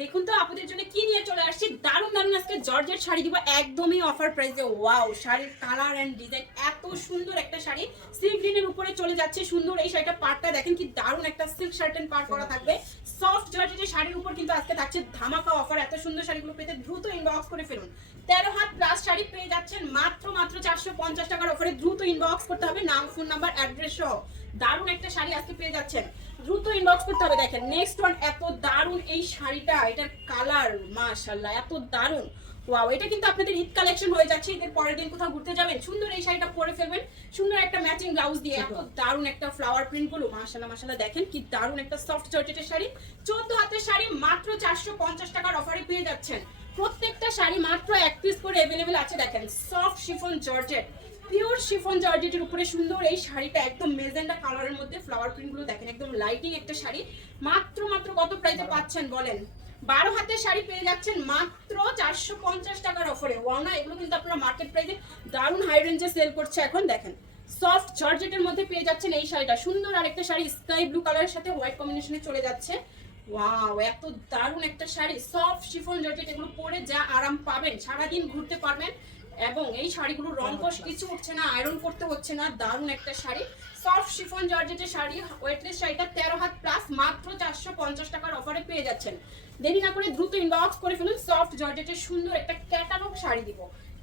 দেখুন তো আপনাদের জন্য কি নিয়ে চলে আসছি। দারুণ দারুণ আজকে জর্জেট শাড়ি দিব একদমই অফার প্রাইসে ওয়াও শাড়ির কালার এন্ড ডিজাইন এত সুন্দর একটা শাড়ি। সি গ্রিনের উপরে চলে যাচ্ছে, সুন্দর এই শাড়িটা পার্টটা দেখেন কি দারুণ একটা সিল্ক শার্ট এন্ড পার্ট করা থাকবে। সফট জর্জেটের শাড়ির উপর কিন্তু আজকে থাকছে ধামাকা অফার এত সুন্দর শাড়িগুলো পেতে দ্রুত ইনবক্স করে ফেলুন। তেরো হাত প্লাস শাড়ি পেয়ে যাচ্ছেন মাত্র মাত্র চারশো পঞ্চাশ টাকার অফারে দ্রুত ইনবক্স করতে হবে, নাম ফোন নাম্বার অ্যাড্রেস সহ। দারুণ একটা শাড়ি আজকে পেয়ে যাচ্ছেন। দ্রুত ইনবক্স করতে হবে। দেখেন নেক্সট ওয়ান এত দারুণ এই শাড়িটা এটার কালার মাশাল্লাহ এত দারুণ। ওয়াও এটা কিন্তু আপনাদের ঈদ কালেকশন হয়ে যাচ্ছে। ঈদের পরের দিন কোথাও ঘুরতে যাবেন সুন্দর এই শাড়িটা পরে ফেলবেন। সুন্দর একটা ম্যাচিং ব্লাউজ দিয়ে এত দারুণ একটা ফ্লাওয়ার প্রিন্টগুলো মাশাল্লাহ মাশাল্লাহ দেখেন কি দারুণ একটা সফট জর্জেটের শাড়ি। চোদ্দ হাতের শাড়ি মাত্র চারশো পঞ্চাশ টাকার অফারে পেয়ে যাচ্ছেন। প্রত্যেকটা শাড়ি মাত্র এক পিস করে অ্যাভেলেবেল আছে। দেখেন soft chiffon georgette pure chiffon জর্জেটের উপরে সুন্দর এই শাড়িটা একদম মেজেন্ডা কালারের মধ্যে ফ্লাওয়ার প্রিন্টগুলো দেখেন একদম লাইটিং একটা শাড়ি। মাত্র মাত্র কত প্রাইসে পাচ্ছেন বলেন? বারো হাতের শাড়ি পেয়ে যাচ্ছেন মাত্র চারশো পঞ্চাশ টাকার অফারে ওয়ানা এগুলো কিন্তু আপনারা মার্কেট প্রাইসে দারুণ হাই রেঞ্জে সেল করছে এখন দেখেন। সফট জর্জেটের মধ্যে পেয়ে যাচ্ছেন এই শাড়িটা। সুন্দর আরেকটা শাড়ি স্কাই ব্লু কালারের সাথে হোয়াইট কম্বিনেশনে চলে যাচ্ছে। ওয়াও এত দারুণ একটা শাড়ি। সফট শিফন জর্জেট এগুলো পরে যা আরাম পাবেন সারাদিন ঘুরতে পারবেন। এবং এই শাড়িগুলো রং কষ কিছু উঠছে না আয়রন করতে হচ্ছে না দারুণ একটা শাড়ি। সফট শিফন জর্জেটের শাড়ি ওয়েটলেস শাড়িটা তেরো হাত প্লাস মাত্র চারশো পঞ্চাশ টাকার অফারে পেয়ে যাচ্ছেন। দেরি না করে দ্রুত ইনবক্স করে ফেলুন সফট জর্জেটের সুন্দর একটা ক্যাটালগ শাড়ি দিব।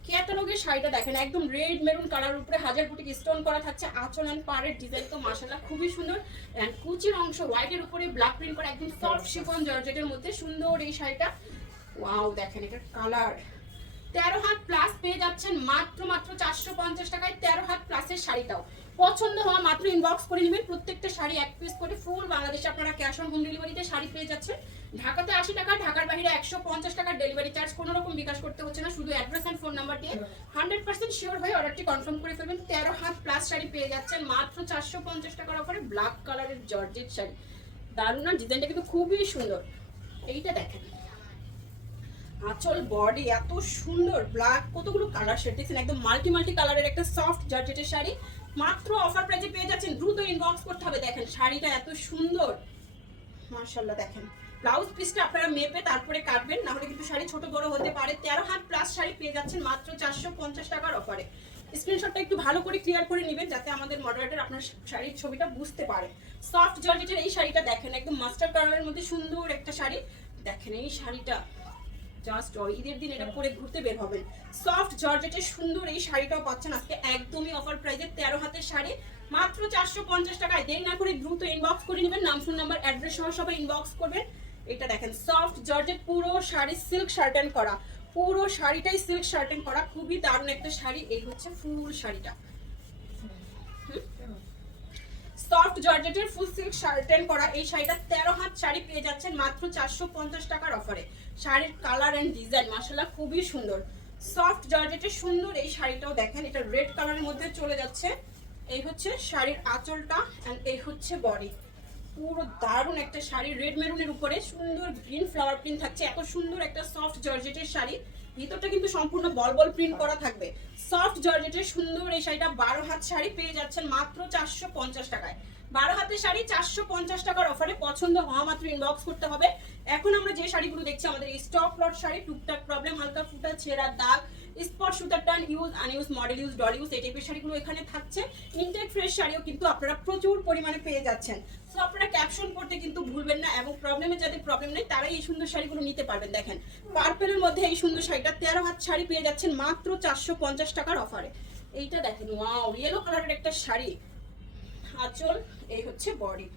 ক্যাটালগের শাড়িটা দেখেন একদম রেড মেরুন কালার উপরে হাজার বুটিক স্টোন করা থাকছে আঁচল অ্যান্ড পাড়ের ডিজাইন তো মাসাল্লাহ খুবই সুন্দর। অ্যান্ড কুচির অংশ হোয়াইটের উপরে ব্ল্যাক প্রিন্ট করা একদম সফট শিফন জর্জেটের মধ্যে সুন্দর এই শাড়িটা। ওয়াও দেখেন এটার কালার তেরো হাত প্লাস পেয়ে যাচ্ছেন মাত্র মাত্র চারশো পঞ্চাশ টাকায় তেরো হাত প্লাসের শাড়িটাও। পছন্দ হওয়া মাত্র ইনবক্স করে নেবেন। প্রত্যেকটা শাড়ি এক পিস করে ফুল বাংলাদেশে আপনারা ক্যাশ অন হোম ডেলিভারিতে শাড়ি পেয়ে যাচ্ছেন। ঢাকাতে আশি টাকা, ঢাকার বাইরে একশো পঞ্চাশ টাকার ডেলিভারি চার্জ কোনো রকম বিকাশ করতে হচ্ছে না, শুধু অ্যাড্রেস অ্যান্ড ফোন নাম্বার দিয়ে। হান্ড্রেড পার্সেন্ট শিওর হয়ে অর্ডারটি কনফার্ম করে ফেলবেন। তেরো হাত প্লাস শাড়ি পেয়ে যাচ্ছেন মাত্র চারশো পঞ্চাশ টাকার অফারে ব্ল্যাক কালারের জর্জেট শাড়ি। দারুণ না? ডিজাইনটা কিন্তু খুবই সুন্দর। এইটা দেখেন। আঁচল বডি এত সুন্দর ব্ল্যাক কতগুলো কালার শেড, দেখছেন একদম মাল্টি মাল্টি কালারের একটা সফট জর্জেটের শাড়ি। মাত্র অফার প্রাইসে পেয়ে যাচ্ছেন, দ্রুত ইনবক্স করতে হবে। দেখেন, শাড়িটা এত সুন্দর। মাশাল্লাহ দেখেন। ব্লাউজ পিসটা আপনারা মেপে তারপরে কাটবেন, না হলে কিন্তু শাড়ি ছোট, বড় হতে পারে। তেরো হাত প্লাস শাড়ি পেয়ে যাচ্ছেন মাত্র চারশো পঞ্চাশ টাকার অফারে স্ক্রিনশটটা একটু ভালো করে ক্লিয়ার করে নেবেন, যাতে আমাদের মডারেটর আপনার শাড়ির ছবিটা বুঝতে পারে। সফট জর্জেটের এই শাড়িটা দেখেন, একদম মাস্টার কালারের মধ্যে সুন্দর একটা শাড়ি। দেখেন এই শাড়িটা। জাস্ট ঈদের দিন এটা পরে ঘুরতে বের হবেন। সফট জর্জেটের সুন্দর এই শাড়িটাও পাচ্ছেন আজকে একদমই অফার প্রাইজে তেরো হাতের শাড়ি, মাত্র চারশো পঞ্চাশ টাকায়। দেরি না করে দ্রুত ইনবক্স করে নেবেন, নাম ফোন নাম্বার অ্যাড্রেস সহ সবাই ইনবক্স করবেন। এটা দেখেন সফট জর্জেট, পুরো শাড়ি সিল্ক শার্টেন করা। পুরো শাড়িটাই সিল্ক শার্টেন করা, খুবই দারুণ একটা শাড়ি, এই হচ্ছে ফুল শাড়িটা। সফট জর্জেটের ফুল সিল্ক শার্টেন করা এই শাড়িটা তেরো হাত শাড়ি পেয়ে যাচ্ছেন মাত্র চারশো পঞ্চাশ টাকার অফারে শাড়ির কালার অ্যান্ড ডিজাইন মাসাল্লাহ খুবই সুন্দর। সফট জর্জেটের সুন্দর এই শাড়িটাও দেখেন, এটা রেড কালারের মধ্যে চলে যাচ্ছে। এই হচ্ছে শাড়ির আঁচলটা অ্যান্ড এই হচ্ছে বডি পুরো দারুণ একটা শাড়ি রেড মেরুনের উপরে সুন্দর গ্রিন ফ্লাওয়ার প্রিন্ট থাকছে। এত সুন্দর একটা সফট জর্জেটের শাড়ি। ভিতরটা কিন্তু সম্পূর্ণ বল বল প্রিন্ট করা থাকবে। সফট জর্জেটের সুন্দর এই শাড়িটা বারো হাত শাড়ি পেয়ে যাচ্ছেন মাত্র চারশো পঞ্চাশ টাকায়। বারো হাতের শাড়ি চারশো পঞ্চাশ টাকার অফারে পছন্দ হওয়া মাত্র ইনবক্স করতে হবে। এখন আমরা যে শাড়িগুলো দেখছি, আমাদের এই স্টক লট শাড়ি, টুকটাক প্রবলেম হালকা ফুটা ছেঁড়া দাগ স্পট সুতার টান ইউজ আনইউজ মডেল ইউজ ডল ইউজ এই টাইপের শাড়িগুলো এখানে থাকছে। ইনটেক ফ্রেশ শাড়িও কিন্তু আপনারা প্রচুর পরিমাণে পেয়ে যাচ্ছেন। সো আপনারা ক্যাপশন করতে কিন্তু ভুলবেন না এবং প্রবলেমে যাদের প্রবলেম নেই, তারাই এই সুন্দর শাড়িগুলো নিতে পারবেন, দেখেন। পার্পেলের মধ্যে এই সুন্দর শাড়িটা তেরো হাত শাড়ি পেয়ে যাচ্ছেন মাত্র চারশো পঞ্চাশ টাকার অফারে এইটা দেখেন ওয়াও ইয়েলো কালারের একটা শাড়ি। আঁচল, এই হচ্ছে বডি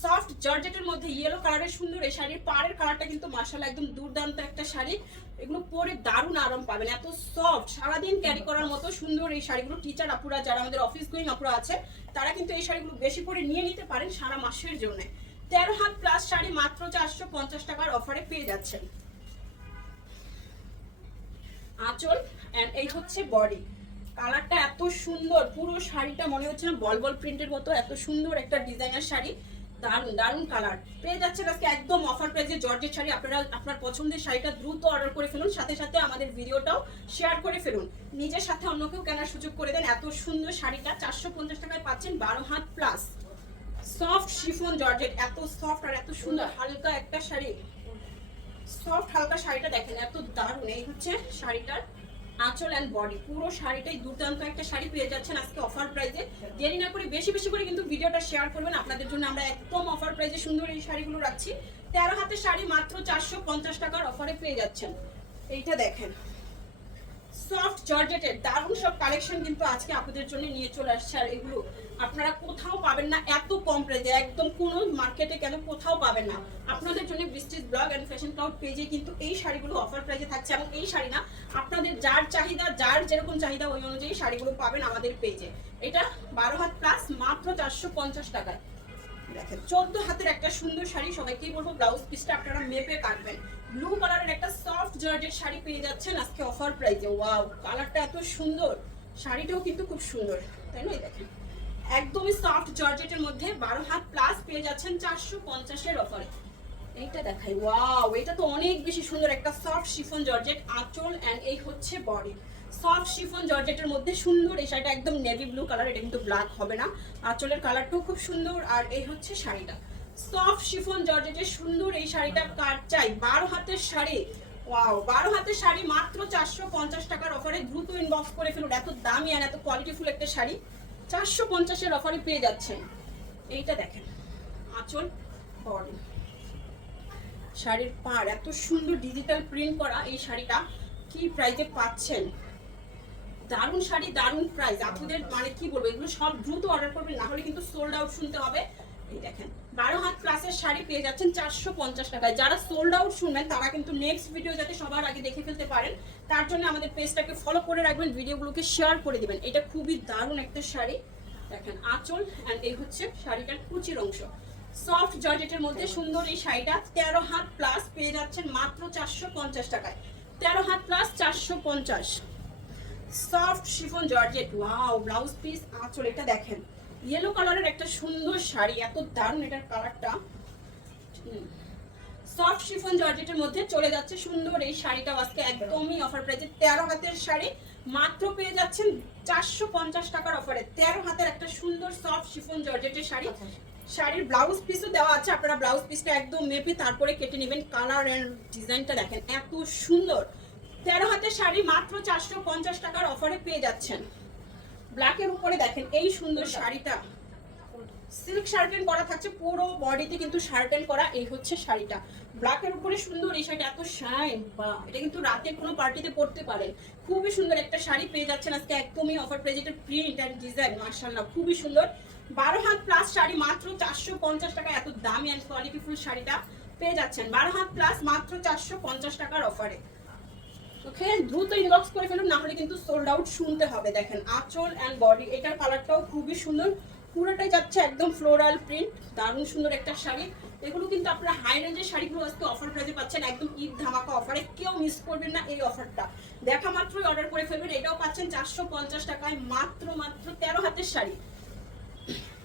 সফট জর্জেটের মধ্যে ইয়েলো কালারের সুন্দর এই শাড়ির পাড়ের কালারটা কিন্তু মার্শাল একদম দুর্দান্ত একটা শাড়ি। এগুলো পরে দারুণ আরাম পাবেন। এত সফট সারাদিন ক্যারি করার মতো সুন্দর এই শাড়িগুলো টিচার আপুরা, যারা আমাদের অফিস গোয়িং আপুরা আছে, তারা কিন্তু এই শাড়িগুলো বেশি করে নিয়ে নিতে পারেন সারা মাসের জন্য। তেরো হাত প্লাস শাড়ি মাত্র চারশো পঞ্চাশ টাকার অফারে পেয়ে যাচ্ছেন। আঁচল এই হচ্ছে বডি কালারটা এত সুন্দর, পুরো শাড়িটা মনে হচ্ছে না বল বল প্রিন্টের মতো, এত সুন্দর একটা ডিজাইনার শাড়ি। দারুণ দারুণ কালার পেয়ে যাচ্ছে আজকে একদম অফার প্রাইসে জর্জের শাড়ি। আপনারা, আপনার পছন্দের শাড়িটা দ্রুত অর্ডার করে ফেলুন, সাথে সাথে আমাদের ভিডিওটাও শেয়ার করে ফেলুন। নিজের সাথে অন্যকেও কেনার সুযোগ করে দেন এত সুন্দর শাড়িটা, চারশো পঞ্চাশ টাকায় পাচ্ছেন বারো হাত প্লাস সফট শিফন জর্জেট, এত সফট আর এত সুন্দর, হালকা একটা শাড়ি। সফট হালকা শাড়িটা দেখেন, এত দারুণ। এই হচ্ছে শাড়িটার আঁচল অ্যান্ড বডি পুরো শাড়িটাই দুর্দান্ত একটা শাড়ি পেয়ে যাচ্ছেন আজকে অফার প্রাইসে দেরি না করে বেশি বেশি করে কিন্তু ভিডিওটা শেয়ার করবেন। আপনাদের জন্য আমরা একদম অফার প্রাইসে সুন্দর এই শাড়িগুলো রাখছি। তেরো হাতে শাড়ি মাত্র চারশো পঞ্চাশ টাকার অফারে পেয়ে যাচ্ছেন। এইটা দেখেন। সফট জর্জেটের দারুণ সব কালেকশন কিন্তু আজকে আপনাদের জন্য নিয়ে চলে আসছে। আর এগুলো আপনারা কোথাও পাবেন না, এত কম প্রাইসে একদম কোনো মার্কেটে কেন কোথাও পাবেন না। আপনাদের জন্য বৃষ্টির ব্লগ অ্যান্ড ফ্যাশন ক্লাউড পেজে কিন্তু এই শাড়িগুলো অফার প্রাইসে থাকছে। এবং এই শাড়ি না, আপনাদের যার চাহিদা, যার যেরকম চাহিদা, ওই অনুযায়ী শাড়িগুলো পাবেন আমাদের পেজে এটা বারো হাত প্লাস মাত্র চারশো পঞ্চাশ টাকায়। দেখেন, চোদ্দ হাতের একটা সুন্দর শাড়ি, সবাইকেই বলব ব্লাউজ পিসটা আপনারা মেপে কাটবেন। ব্লু কালারের একটা সফট জর্জেট শাড়ি পেয়ে যাচ্ছেন আজকে অফার প্রাইসে ওয়াও কালারটা এত সুন্দর। শাড়িটাও কিন্তু খুব সুন্দর, তাই না দেখেন, একদমই সফট জর্জেটের মধ্যে বারো হাত প্লাস পেয়ে যাচ্ছেন চারশো পঞ্চাশের অফারে এইটা দেখাই ওয়াও এটা তো অনেক বেশি সুন্দর একটা সফট শিফন জর্জেট আঁচল অ্যান্ড এই হচ্ছে বডি সফট শিফন জর্জেটের মধ্যে সুন্দর এই শাড়িটা একদম নেভি ব্লু কালার এটা কিন্তু ব্ল্যাক হবে না। আঁচলের কালারটাও খুব সুন্দর, আর এই হচ্ছে শাড়িটা। সফট শিফন জর্জেটের সুন্দর এই শাড়িটা কার চাই? বারো হাতের শাড়ি। ওয়াও বারো হাতের শাড়ি মাত্র চারশো পঞ্চাশ টাকার অফারে দ্রুত ইনবক্স করে ফেলুন। এত দামি আর এত কোয়ালিটিফুল একটা শাড়ি। চারশো পঞ্চাশের অফারে পেয়ে যাচ্ছেন। এইটা দেখেন, আঁচল বডি শাড়ির পাড়, এত সুন্দর ডিজিটাল প্রিন্ট করা এই শাড়িটা। কি প্রাইসে পাচ্ছেন? দারুণ শাড়ি, দারুণ প্রাইস আপনাদের মানে কি বলব, এগুলো সব দ্রুত অর্ডার করবেন, না হলে কিন্তু সোল্ড আউট শুনতে হবে। এই দেখেন, বারো হাত ক্লাসের শাড়ি পেয়ে যাচ্ছেন চারশো পঞ্চাশ টাকায়। যারা সোল্ড আউট শুনবেন, তারা কিন্তু নেক্সট ভিডিও যাতে সবার আগে দেখে ফেলতে পারেন। তার জন্য আমাদের পেজটাকে ফলো করে রাখবেন ভিডিওগুলোকে শেয়ার করে দিবেন। এটা খুবই দারুণ একটা শাড়ি। দেখেন, আঁচল অ্যান্ড এই হচ্ছে শাড়িটার কুচির অংশ। সফট জর্জেটের মধ্যে সুন্দর এই শাড়িটা তেরো হাত প্লাস পেয়ে যাচ্ছেন মাত্র চারশো পঞ্চাশ টাকায়। তেরো হাত প্লাস চারশো পঞ্চাশ। Soft chiffon georgette wow blouse piece আঁচল এটা দেখেন। ইয়েলো কালারের একটা সুন্দর শাড়ি এত দারুণ এটার কালারটা সফট শিফন জর্জেটের মধ্যে চলে যাচ্ছে সুন্দর এই শাড়িটা আজকে একদমই অফার প্রাইসে তেরো হাতের শাড়ি মাত্র পেয়ে যাচ্ছেন চারশো পঞ্চাশ টাকার অফারে তেরো হাতের একটা সুন্দর সফট শিফন জর্জেটের শাড়ি। শাড়ির ব্লাউজ পিসও দেওয়া আছে আপনারা ব্লাউজ পিসটা একদম মেপে তারপরে কেটে নেবেন। কালার অ্যান্ড ডিজাইনটা দেখেন এত সুন্দর। তেরো হাতের শাড়ি মাত্র চারশো পঞ্চাশ টাকার অফারে পেয়ে যাচ্ছেন। ব্ল্যাকের উপরে দেখেন, এই সুন্দর শাড়িটা। সিল্ক শার্টেন করা থাকছে, পুরো বডিতে কিন্তু শার্টেন করা এই হচ্ছে শাড়িটা। ব্ল্যাকের উপরে সুন্দর এই শাড়িটা, এত শাইন বা, এটা কিন্তু রাতে কোনো পার্টিতে পরতে পারেন। খুবই সুন্দর একটা শাড়ি পেয়ে যাচ্ছেন আজকে, একদমই অফার প্রাইস এটা প্রিন্ট অ্যান্ড ডিজাইন মার্শাল্লাহ খুবই সুন্দর। বারো হাত প্লাস শাড়ি মাত্র চারশো পঞ্চাশ টাকা, এত দামি অ্যান্ড কোয়ালিটিফুল শাড়িটা পেয়ে যাচ্ছেন। বারো হাত প্লাস মাত্র চারশো পঞ্চাশ টাকার অফারে ওকে দ্রুত ইনবক্স করে ফেলুন না হলে কিন্তু সোল্ড আউট শুনতে হবে। দেখেন আঁচল অ্যান্ড বডি এটার কালারটাও খুবই সুন্দর। পুরোটাই যাচ্ছে একদম ফ্লোরাল প্রিন্ট দারুণ সুন্দর একটা শাড়ি। এগুলো কিন্তু আপনারা হাই রেঞ্জের শাড়িগুলো আজকে অফার প্রাইসে পাচ্ছেন একদম ঈদ ধামাকা অফারে কেউ মিস করবেন না এই অফারটা দেখা মাত্রই অর্ডার করে ফেলবেন এটাও পাচ্ছেন চারশো পঞ্চাশ টাকায় মাত্র মাত্র তেরো হাতের শাড়ি।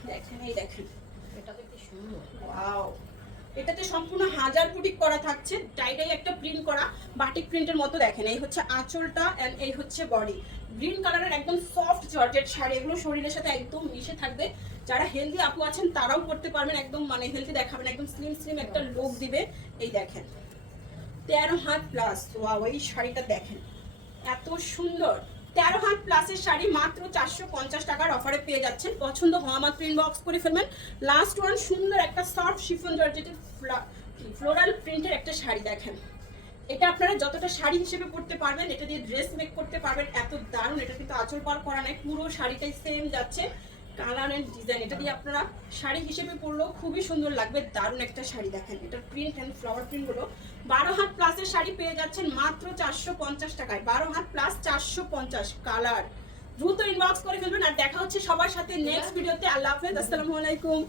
দেখেন এই দেখেন। এটা তো কি সুন্দর। ওয়াও এটাতে সম্পূর্ণ হাজার বুটিক করা থাকছে। টাইটাই একটা প্রিন্ট করা, বাটিক প্রিন্টের মতো দেখেন। এই হচ্ছে আঁচলটা অ্যান্ড এই হচ্ছে বডি গ্রিন কালারের একদম সফট জর্জেট শাড়ি, এগুলো শরীরের সাথে একদম মিশে থাকবে। যারা হেলদি আপু আছেন, তারাও করতে পারবেন, একদম মানে হেলদি দেখাবেন, একদম স্লিম স্লিম একটা লুক দিবে। এই দেখেন। তেরো হাত প্লাস ওয়াও এই শাড়িটা দেখেন। এত সুন্দর। তেরো হাত প্লাসের শাড়ি মাত্র চারশো পঞ্চাশ টাকার অফারে পেয়ে যাচ্ছেন। পছন্দ হওয়া মাত্র ইনবক্স করে ফেলবেন। লাস্ট ওয়ান সুন্দর একটা সফট শিফন জর্জেটের ফ্লোরাল প্রিন্টের একটা শাড়ি দেখেন। এটা আপনারা যতটা শাড়ি হিসেবে পরতে পারবেন, এটা দিয়ে ড্রেস মেক করতে পারবেন, এত দারুণ, এটা কিন্তু আঁচল পার করা নাই, পুরো শাড়িটাই সেম যাচ্ছে। কালার এন্ড ডিজাইন এটা দিয়ে আপনারা শাড়ি হিসেবে পরলেও খুবই সুন্দর লাগবে দারুণ একটা শাড়ি দেখেন। এটার প্রিন্ট অ্যান্ড ফ্লাওয়ার প্রিন্টগুলো বারো হাত প্লাসের শাড়ি পেয়ে যাচ্ছেন মাত্র চারশো পঞ্চাশ টাকায়। বারো হাত প্লাস চারশো পঞ্চাশ কালার দ্রুত ইনবক্স করে ফেলবেন। আর দেখা হচ্ছে সবার সাথে নেক্সট ভিডিওতে আল্লাহ হাফেজ আসসালামু আলাইকুম।